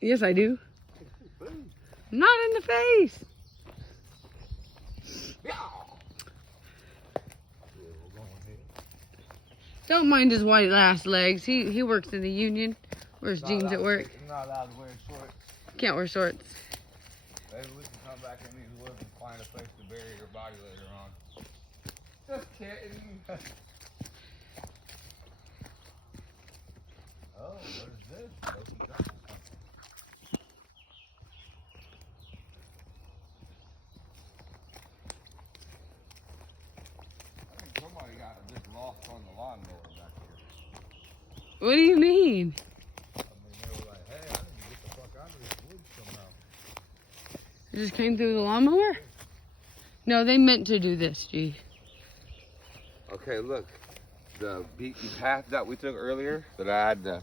Yes, I do. Not in the face. Don't mind his white ass legs. He works in the union. Wears jeans at work. I'm not allowed to wear shorts. Can't wear shorts. Maybe we can come back in these woods and find a place to bury your body later on. Just kidding. Oh, what is this? I think somebody got just lost on the lawnmower back here. What do you mean? I mean, they were like, hey, I need to get the fuck out of this woods somehow. It just came through the lawnmower? No, they meant to do this, G. Okay, look. The beaten path that we took earlier, that I had to,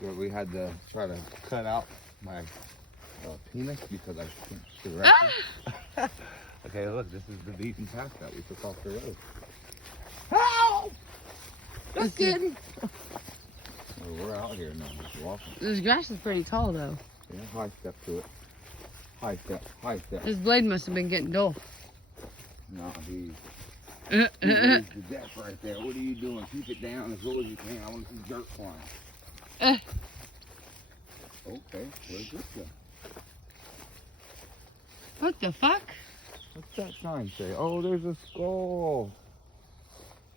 where we had to try to cut out my penis because I couldn't Ah! Okay, look, this is the beaten path that we took off the road. Help! Just kidding. Well, we're out here now, just walking. This grass is pretty tall, though. Yeah, high step to it. High step, high step. His blade must have been getting dull. No, he raised the deck right there. What are you doing? Keep it down as low as you can. I want to see dirt flying. Okay, where's this go? What the fuck? What's that sign say? Oh, there's a skull.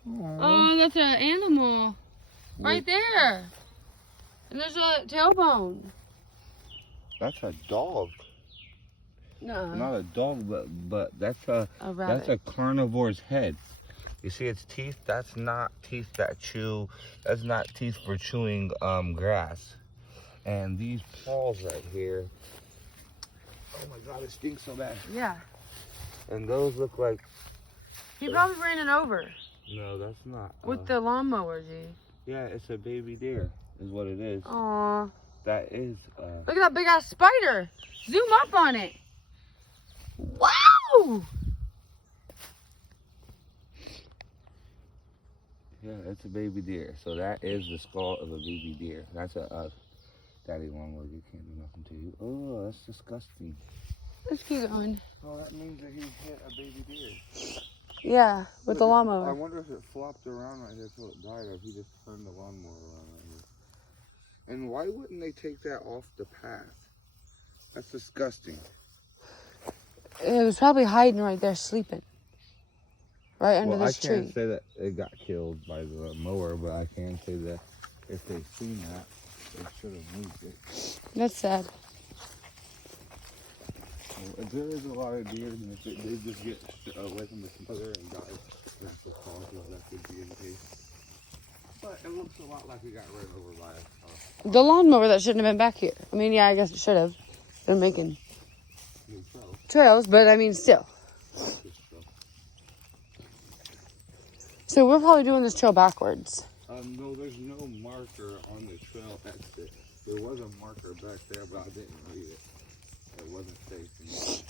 Oh, that's an animal. Right there. And there's a tailbone. That's a dog. No. Not a dog, but that's a rabbit. that's a carnivore's head. You see its teeth? That's not teeth that chew. That's not teeth for chewing grass. And these paws right here. Oh my God, it stinks so bad. Yeah. And those look like. He probably ran it over. No, that's not. With the lawnmower, G. Yeah, it's a baby deer, is what it is. Aw. That is. Look at that big ass spider. Zoom up on it. Wow! Yeah, it's a baby deer. So that is the skull of a baby deer. That's a daddy long-legged. You can't do nothing to you. Oh, that's disgusting. Let's keep going. Oh, that means that he hit a baby deer. Yeah, with the I lawnmower. wonder if it flopped around right here till it died, or if he just turned the lawnmower around right here. And why wouldn't they take that off the path? That's disgusting. It was probably hiding right there sleeping. Right under this tree. I can't say that it got killed by the mower, but I can say that if they've seen that, they should have moved it. That's sad. Well, there is a lot of deer, and if they just get away from the mother and die, natural causes, that could be the case. But it looks a lot like we got ran over by a car. The lawnmower that shouldn't have been back here. I mean, yeah, I guess it should have. Been making trails, but I mean, still. So we're probably doing this trail backwards. No, there's no marker on the trail exit. There was a marker back there, but I didn't read it. It wasn't safe.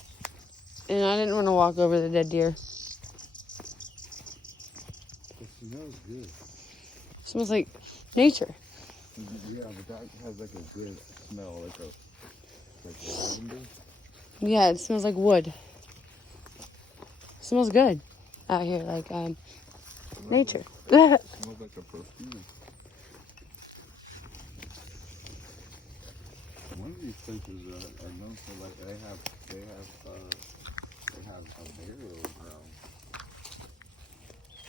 And I didn't want to walk over the dead deer. It smells good. Smells like nature. Yeah, but that has like a good smell, like a lavender. Yeah, it smells like wood. It smells good out here, like nature. It smells like a perfume. One of these places are known for like they have a burial ground.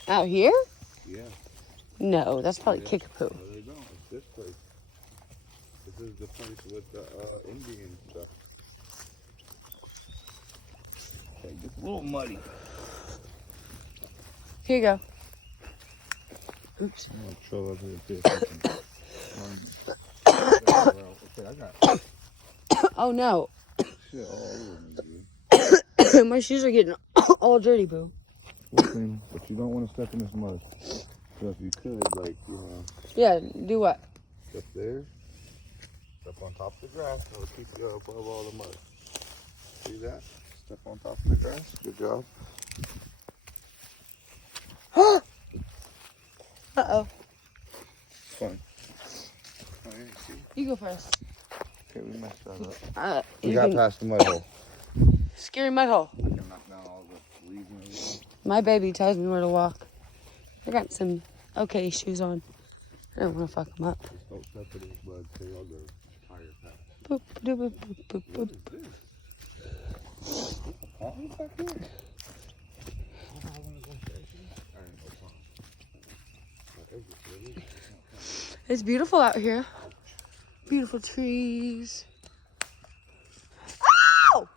Out here? Yeah. No, that's probably Kickapoo. No, they don't. It's this place. This is the place with the Indian stuff. Okay, it's a little muddy. Here you go. Oops. I'm gonna throw up here too. Okay, I got Oh no. shit all over me, dude. My shoes are getting all dirty, boo. Listen, but you don't want to step in this mud. So if you could, like, you know. Yeah, do what? Step there. Step on top of the grass. It'll keep you above all the mud. See that? Step on top of the grass. Good job. Uh-oh. Fine. You go first. Okay, we messed that up. We You got can- past the mud hole. Scary mud hole. I can knock down all the leaves and everything. My baby tells me where to walk. I got some okay shoes on. I don't want to fuck them up. Just don't step in this mud, so y'all go tire path. Boop, boop, boop, boop, boop, What boop. is this? A pond back here? I wanna go fishing. There ain't no pond. There is it, really? It's beautiful out here. Beautiful trees. Ow!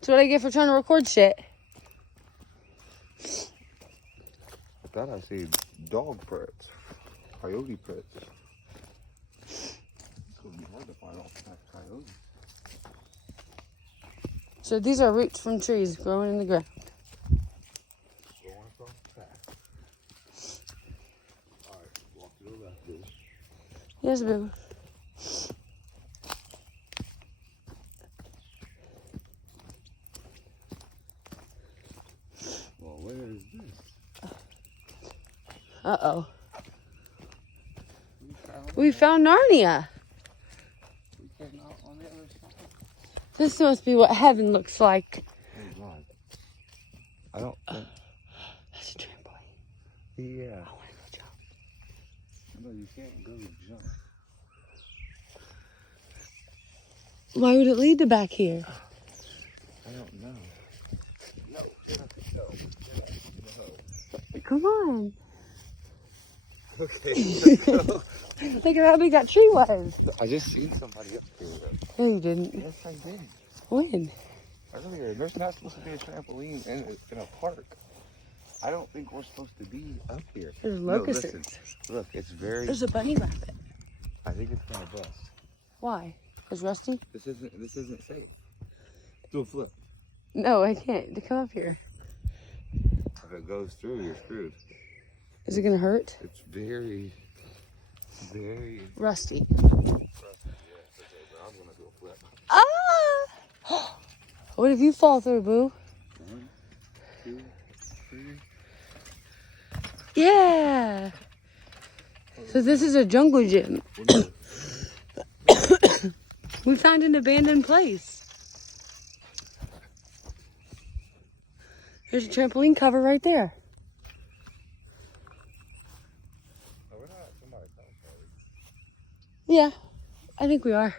That's what I get for trying to record shit. I thought I see dog prints, coyote prints. It's gonna be hard to find all that coyotes. So these are roots from trees growing in the ground. Going across the path. Alright, walk to the left, dude. Yes, boo. Well, where is this? Uh-oh. We found Narnia. We came out on the other side. This must be what heaven looks like. Oh God. I don't think. That's a trampoline. Yeah. I want to go jump. No, you can't go jump. Why would it lead to back here? I don't know. No, get up, no. Come on. Okay, let's go. Look at how big that tree was. I just seen somebody up here. No, you didn't. Yes, I did. When? Earlier, there's not supposed to be a trampoline in a park. I don't think we're supposed to be up here. There's No, locusts. listen. Look, it's very. There's a bunny rabbit. I think it's gonna bust. Why? Is Rusty? This isn't safe. Do a flip. No, I can't. To come up here. If it goes through, you're screwed. Is it gonna hurt? It's very, very. Rusty. Yeah, okay, but I'm gonna do a flip. Ah! What if you fall through, boo? 1, 2, 3. Yeah. So this is a jungle gym. We found an abandoned place. There's a trampoline cover right there. Oh, we're not at somebody's house, are we? Yeah, I think we are.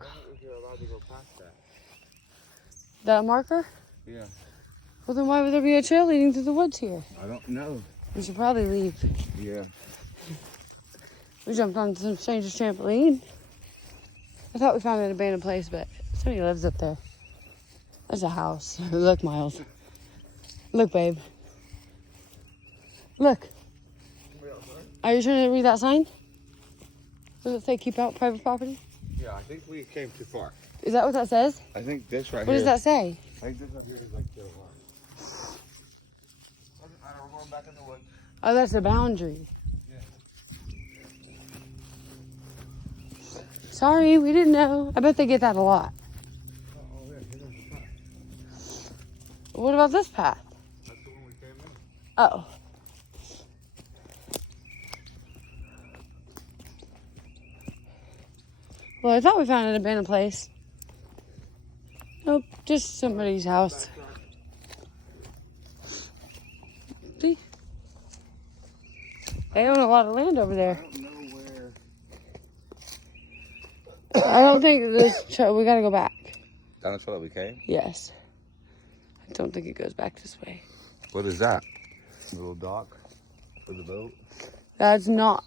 I don't think you're allowed to go past that. That marker? Yeah. Well, then why would there be a trail leading through the woods here? I don't know. We should probably leave. Yeah. We jumped on some stranger's trampoline. I thought we found an abandoned place, but somebody lives up there. There's a house. Look, Miles. Look, babe. Look. Are you trying to read that sign? Does it say keep out private property? Yeah, I think we came too far. Is that what that says? I think this right What here. does that say? I think this right here is like the line. Doesn't matter, we're going back in the woods. Oh, that's the boundary. Yeah. Sorry, we didn't know. I bet they get that a lot. Oh, yeah, here's the path. What about this path? That's the one we came in. Oh. Well, I thought we found an abandoned place. Nope, just somebody's house. See? They own a lot of land over I there. don't know where. I don't think this. We gotta go back. Down this way that we came? Yes. I don't think it goes back this way. What is that? A little dock for the boat? That's not.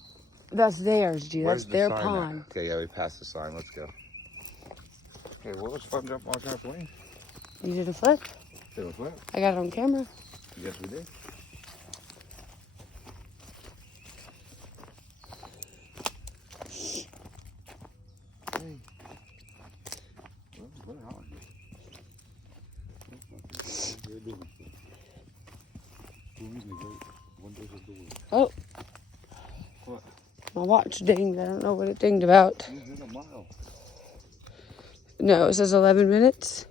That's theirs, G. Where's That's the their sign at? pond. Okay, yeah, we passed the sign. Let's go. Okay, well, let's fun jump on trampoline. You did a flip? Did a flip? I got it on camera. Yes, we did. Hey. Well, what are you? Oh. What? My watch dinged. I don't know what it dinged about. You did a mile. No, it says 11 minutes.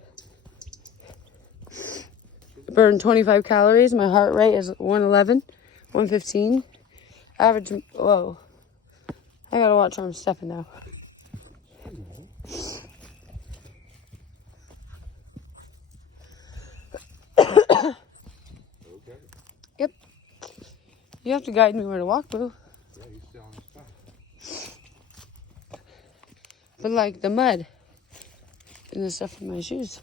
Burned 25 calories. My heart rate is 111, 115. Average. Whoa. I gotta watch where I'm stepping now. Okay. Yep. You have to guide me where to walk, boo. Yeah, you stay on the spot. But like the mud and the stuff in my shoes.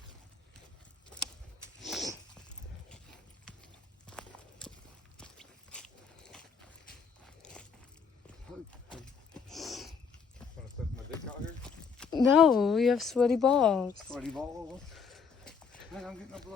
Want to suck my dick out here? No, you have sweaty balls. Sweaty balls. Man, I'm getting a blow.